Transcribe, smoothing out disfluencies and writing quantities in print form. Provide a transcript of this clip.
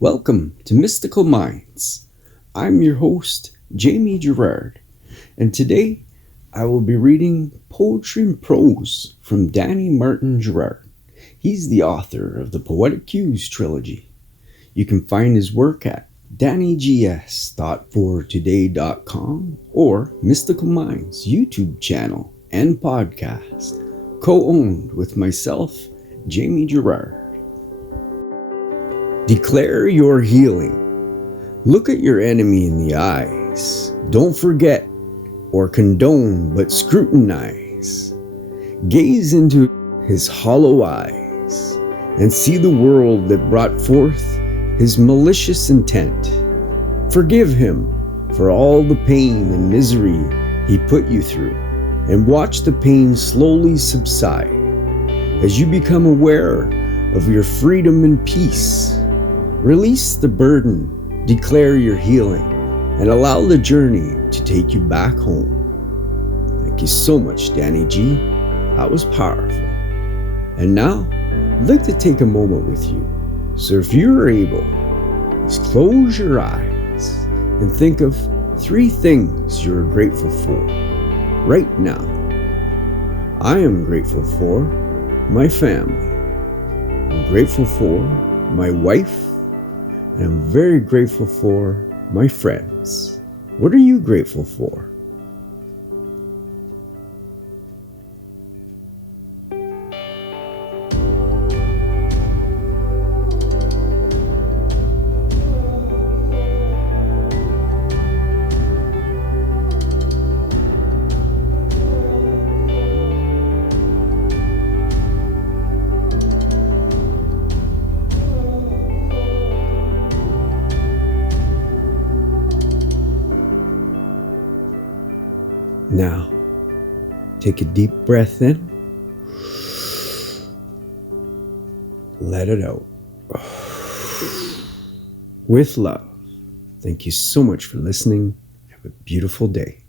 Welcome to Mystical Minds. I'm your host, Jamie Gerard, and today I will be reading poetry and prose from Danny Martin Gerard. He's the author of the Poetic Cues trilogy. You can find his work at dannygs.fortoday.com or Mystical Minds YouTube channel and podcast, co-owned with myself, Jamie Gerard. Declare your healing. Look at your enemy in the eyes. Don't forget or condone, but scrutinize. Gaze into his hollow eyes and see the world that brought forth his malicious intent. Forgive him for all the pain and misery he put you through, and watch the pain slowly subside as you become aware of your freedom and peace. Release the burden, declare your healing, and allow the journey to take you back home. Thank you so much, Danny G. That was powerful. And now, I'd like to take a moment with you. So if you're able, just close your eyes and think of 3 things you're grateful for right now. I am grateful for my family. I'm grateful for my wife. And I'm very grateful for my friends. What are you grateful for? Now, take a deep breath in. Let it out. With love. Thank you so much for listening. Have a beautiful day.